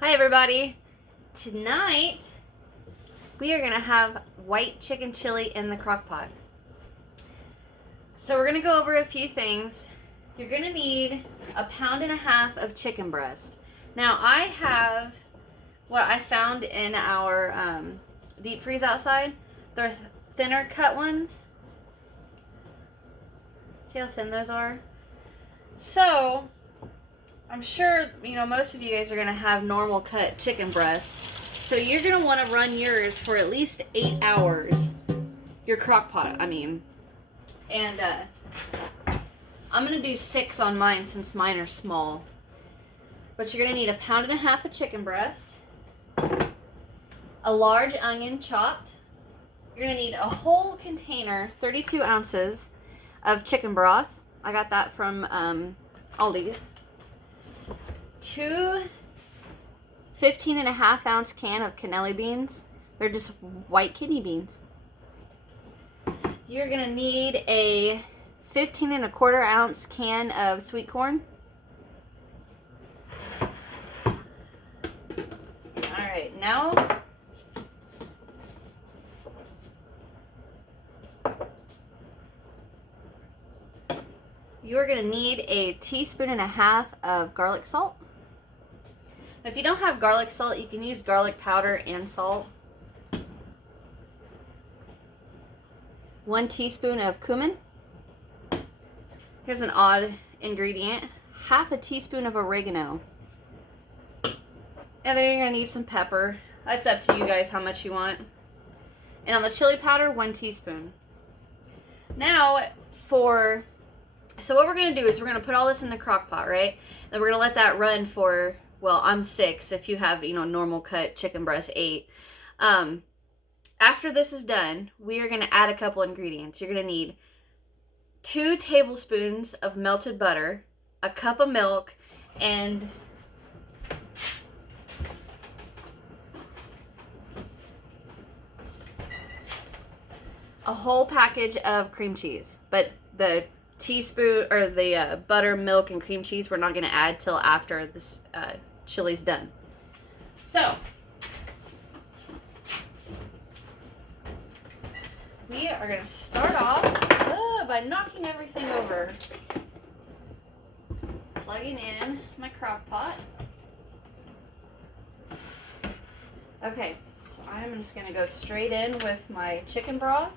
Hi everybody. Tonight we are gonna have white chicken chili in the crock pot. So we're gonna go over a few things. You're gonna need 1.5 pounds of chicken breast. Now I have what I found in our deep freeze outside. They're thinner cut ones. See how thin those are? So I'm sure, most of you guys are going to have normal cut chicken breast. So you're going to want to run yours for at least 8 hours. Your crock pot, I mean. And I'm going to do 6 on mine since mine are small. But you're going to need 1.5 pounds of chicken breast. A large onion chopped. You're going to need a whole container, 32 ounces of chicken broth. I got that from Aldi's. 2 15.5-ounce can of cannelli beans. They're just white kidney beans. You're gonna need a 15.25-ounce can of sweet corn. Alright, now you're gonna need a 1.5 teaspoons of garlic salt. If you don't have garlic salt, you can use garlic powder and salt. 1 teaspoon of cumin. Here's an odd ingredient. 1/2 teaspoon of oregano. And then you're going to need some pepper. That's up to you guys how much you want. And on the chili powder, 1 teaspoon. Now, so what we're going to do is we're going to put all this in the crock pot, right? Then we're going to let that run for, well, I'm 6. If you have, normal cut chicken breast, 8. After this is done, we are going to add a couple ingredients. You're going to need 2 tablespoons of melted butter, a cup of milk, and a whole package of cream cheese. But the teaspoon or the butter, milk, and cream cheese we're not going to add till after this chili's done. So we are going to start off by knocking everything over. Plugging in my crock pot. Okay, so I'm just going to go straight in with my chicken broth.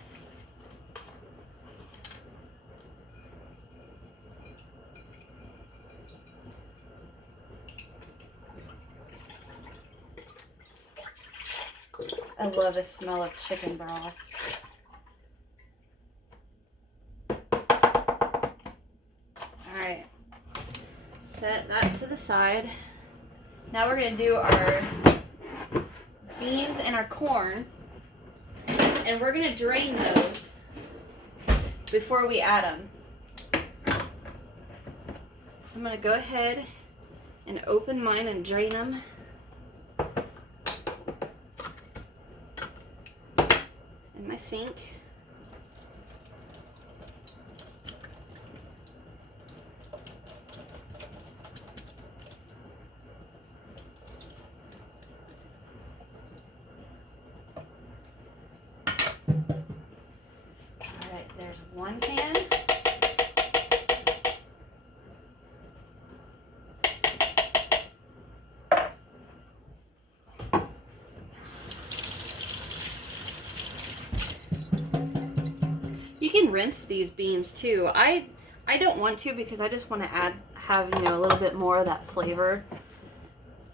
I love the smell of chicken broth. Alright, set that to the side. Now we're going to do our beans and our corn, and we're going to drain those before we add them. So I'm going to go ahead and open mine and drain them. In my sink. Alright, there's one can. You can rinse these beans too. I don't want to because I just want to have a little bit more of that flavor,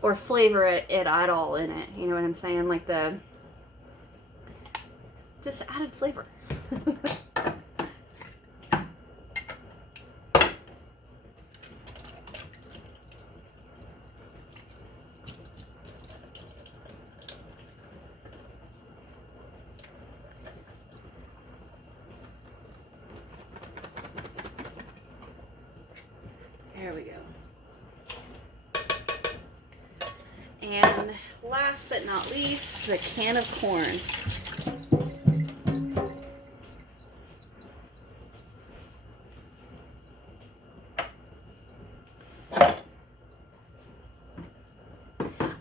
or flavor it at all in it. You know what I'm saying? Like just added flavor. There we go. And last but not least, the can of corn.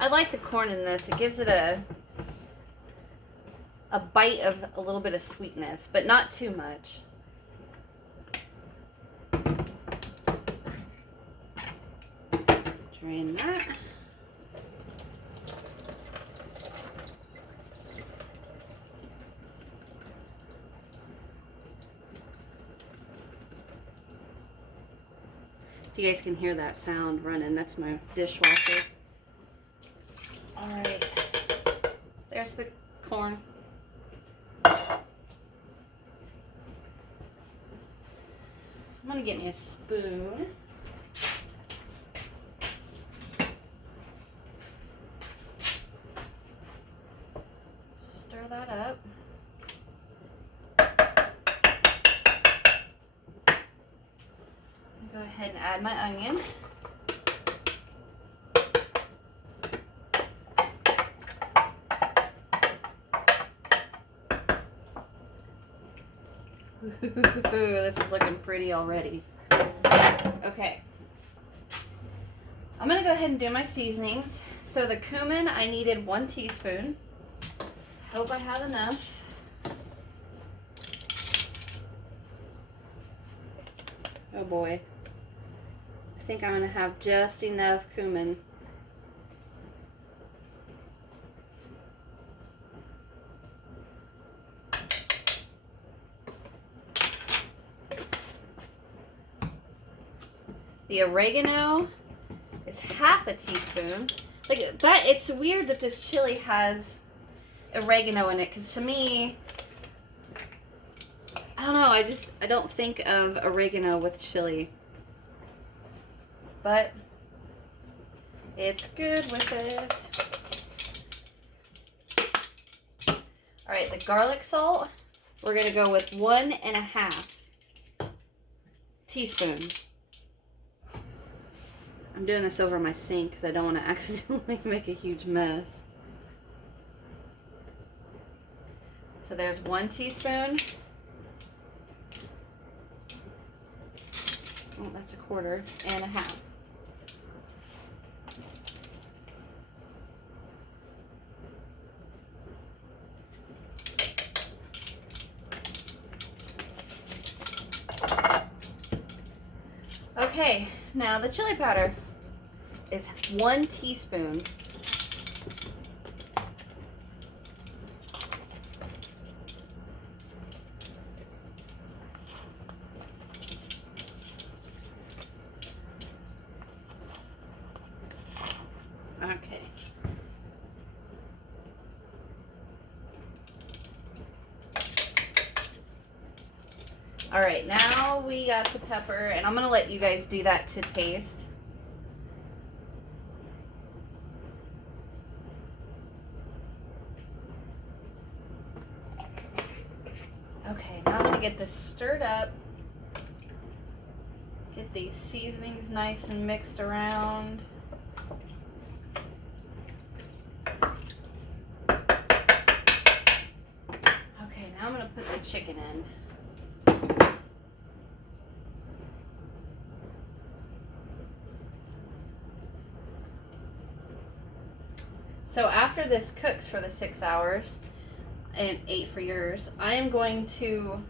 I like the corn in this. It gives it a bite of a little bit of sweetness, but not too much. Drain that. If you guys can hear that sound running, that's my dishwasher. All right, there's the corn. I'm gonna get me a spoon. Stir that up. Go ahead and add my onion. This is looking pretty already. Okay. I'm going to go ahead and do my seasonings. So the cumin, I needed 1 teaspoon. Hope I have enough. Oh boy. I think I'm going to have just enough cumin. The oregano is half a teaspoon. Like that, it's weird that this chili has oregano in it, because to me, I don't know, I don't think of oregano with chili. But it's good with it. Alright, the garlic salt, we're going to go with 1.5 teaspoons. I'm doing this over my sink because I don't want to accidentally make a huge mess. So there's 1 teaspoon. Oh, that's 1.25. Okay, now the chili powder is 1 teaspoon. Okay. All right, now we got the pepper, and I'm gonna let you guys do that to taste. Okay, now I'm gonna get this stirred up. Get these seasonings nice and mixed around. Okay, now I'm gonna put the chicken in. So after this cooks for the 6 hours, and 8 for yours, we're going to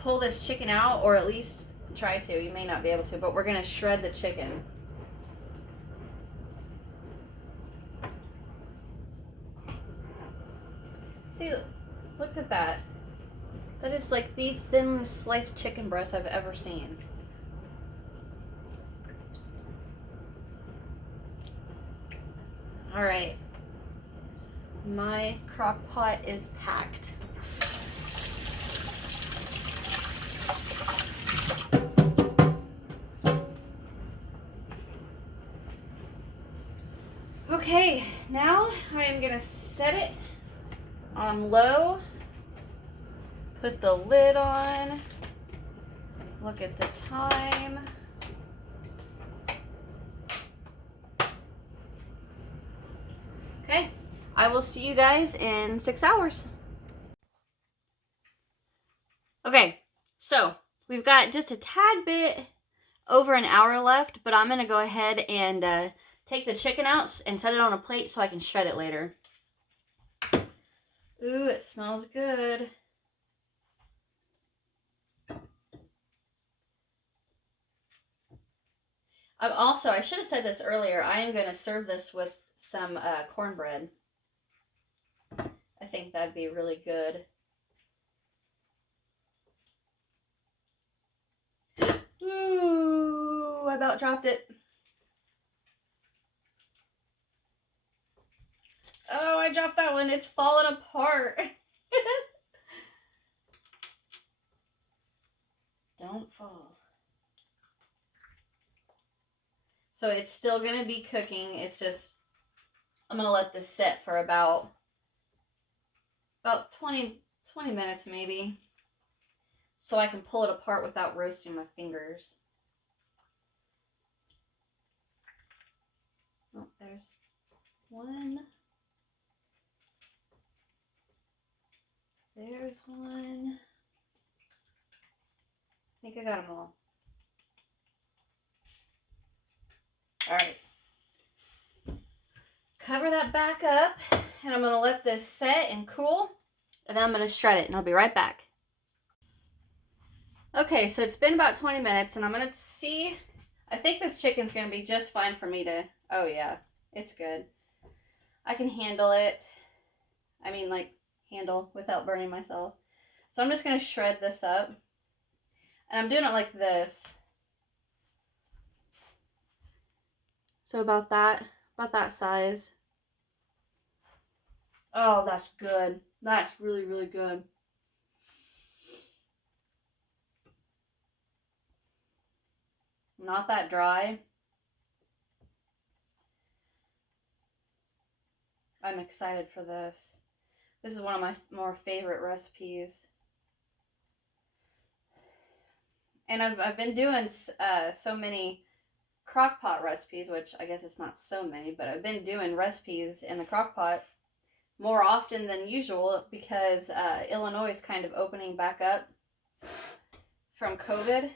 pull this chicken out, or at least try to. You may not be able to, but we're going to shred the chicken. See, look at that. That is like the thinnest sliced chicken breast I've ever seen. All right. My crock pot is packed. Okay, now I am gonna set it on low, put the lid on, look at the time. Okay, I will see you guys in 6 hours. Okay, so we've got just a tad bit over an hour left, but I'm going to go ahead and take the chicken out and set it on a plate so I can shred it later. Ooh, it smells good. I should have said this earlier, I am going to serve this with some cornbread. I think that'd be really good. Ooh, I about dropped it. Oh, I dropped that one. It's falling apart. Don't fall. So it's still going to be cooking. It's just, I'm going to let this set for about 20 minutes maybe. So I can pull it apart without roasting my fingers. Oh, there's one. There's one. I think I got them all. All right. Cover that back up, and I'm going to let this set and cool, and then I'm going to shred it, and I'll be right back. Okay, so it's been about 20 minutes, and I'm going to see. I think this chicken's going to be just fine for me to, oh yeah, it's good. I can handle it. I mean, like, handle without burning myself. So I'm just going to shred this up. And I'm doing it like this. So about that size. Oh, that's good. That's really, really good. Not that dry. I'm excited for this. This is one of my more favorite recipes. And I've been doing so many crock pot recipes, which I guess it's not so many, but I've been doing recipes in the crock pot more often than usual because Illinois is kind of opening back up from COVID.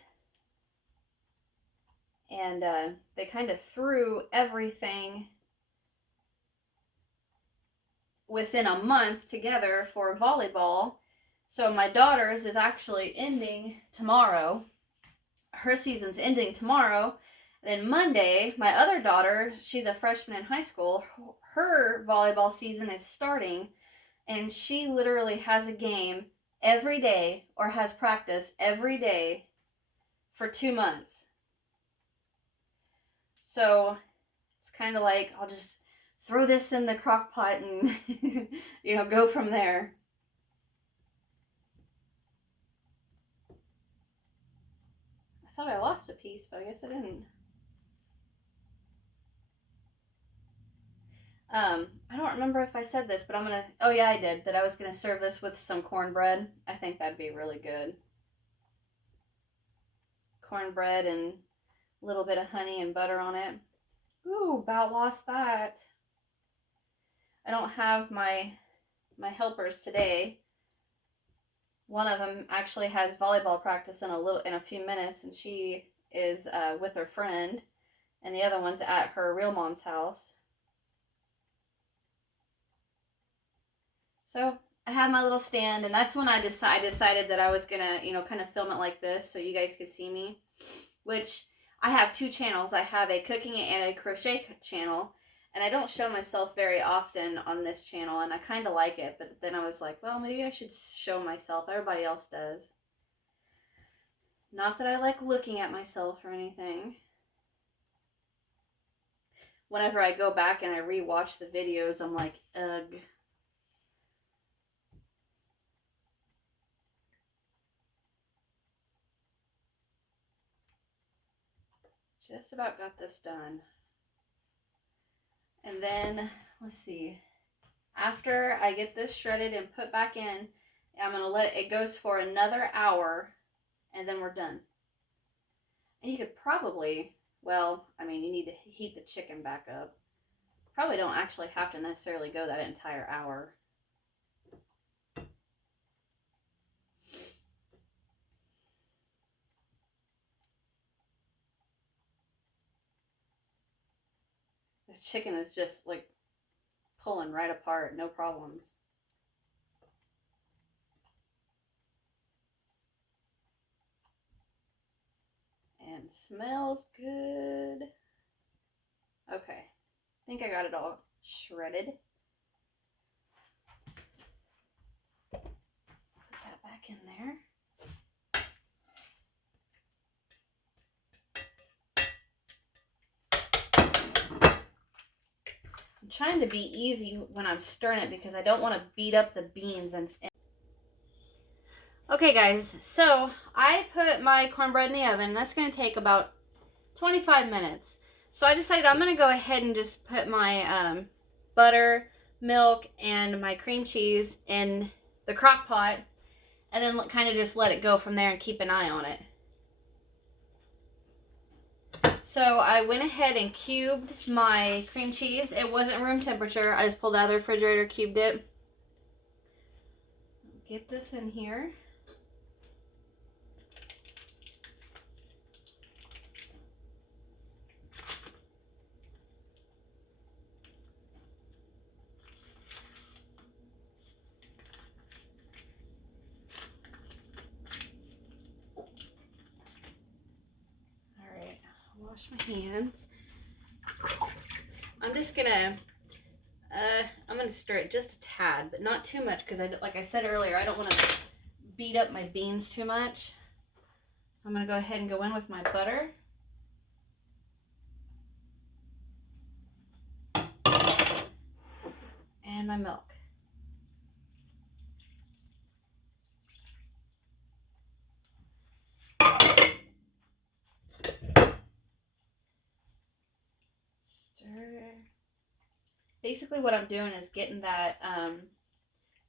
And they kind of threw everything within a month together for volleyball. So my daughter's is actually ending tomorrow. Her season's ending tomorrow. Then Monday, my other daughter, she's a freshman in high school, her volleyball season is starting, and she literally has a game every day or has practice every day for 2 months. So it's kind of like, I'll just throw this in the crock pot and, go from there. I thought I lost a piece, but I guess I didn't. I don't remember if I said this, but oh yeah, I did, that I was gonna serve this with some cornbread. I think that'd be really good. Cornbread and a little bit of honey and butter on it. Ooh, about lost that. I don't have my helpers today. One of them actually has volleyball practice in a few minutes, and she is with her friend, and the other one's at her real mom's house. So I have my little stand, and that's when I decided that I was gonna, kind of film it like this so you guys could see me. Which I have 2 channels. I have a cooking and a crochet channel, and I don't show myself very often on this channel, and I kind of like it. But then I was like, well, maybe I should show myself. Everybody else does. Not that I like looking at myself or anything. Whenever I go back and I rewatch the videos, I'm like, ugh. Just about got this done. And then, let's see. After I get this shredded and put back in, I'm going to let it goes for another hour, and then we're done. And you could probably, you need to heat the chicken back up. Probably don't actually have to necessarily go that entire hour. This chicken is just like pulling right apart, no problems. And smells good. Okay, I think I got it all shredded. Put that back in there. I'm trying to be easy when I'm stirring it because I don't want to beat up the beans. Okay guys, so I put my cornbread in the oven. That's going to take about 25 minutes. So I decided I'm going to go ahead and just put my butter, milk, and my cream cheese in the crock pot, and then kind of just let it go from there and keep an eye on it. So I went ahead and cubed my cream cheese. It wasn't room temperature. I just pulled it out of the refrigerator, cubed it. Get this in here. Wash my hands. I'm just gonna stir it just a tad, but not too much because like I said earlier, I don't want to beat up my beans too much. So I'm gonna go ahead and go in with my butter. And my milk. Basically what I'm doing is getting that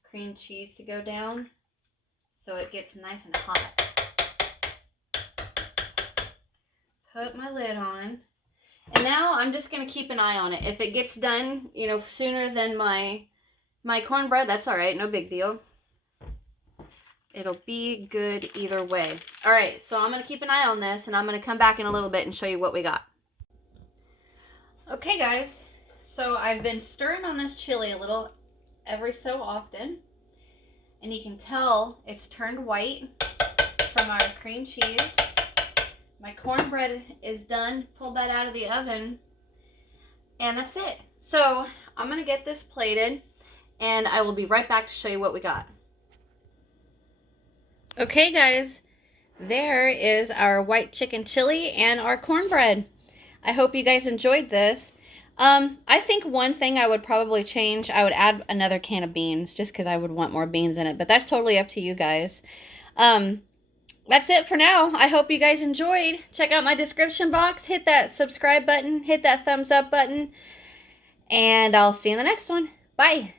cream cheese to go down so it gets nice and hot. Put my lid on. And now I'm just going to keep an eye on it. If it gets done, you know, sooner than my cornbread, that's all right. No big deal. It'll be good either way. All right, so I'm going to keep an eye on this, and I'm going to come back in a little bit and show you what we got. Okay, guys. So I've been stirring on this chili a little every so often, and you can tell it's turned white from our cream cheese. My cornbread is done. Pulled that out of the oven, and that's it. So I'm gonna get this plated, and I will be right back to show you what we got. Okay, guys, there is our white chicken chili and our cornbread. I hope you guys enjoyed this. I think one thing I would probably change, I would add another can of beans just because I would want more beans in it, but that's totally up to you guys. That's it for now. I hope you guys enjoyed. Check out my description box, hit that subscribe button, hit that thumbs up button, and I'll see you in the next one. Bye.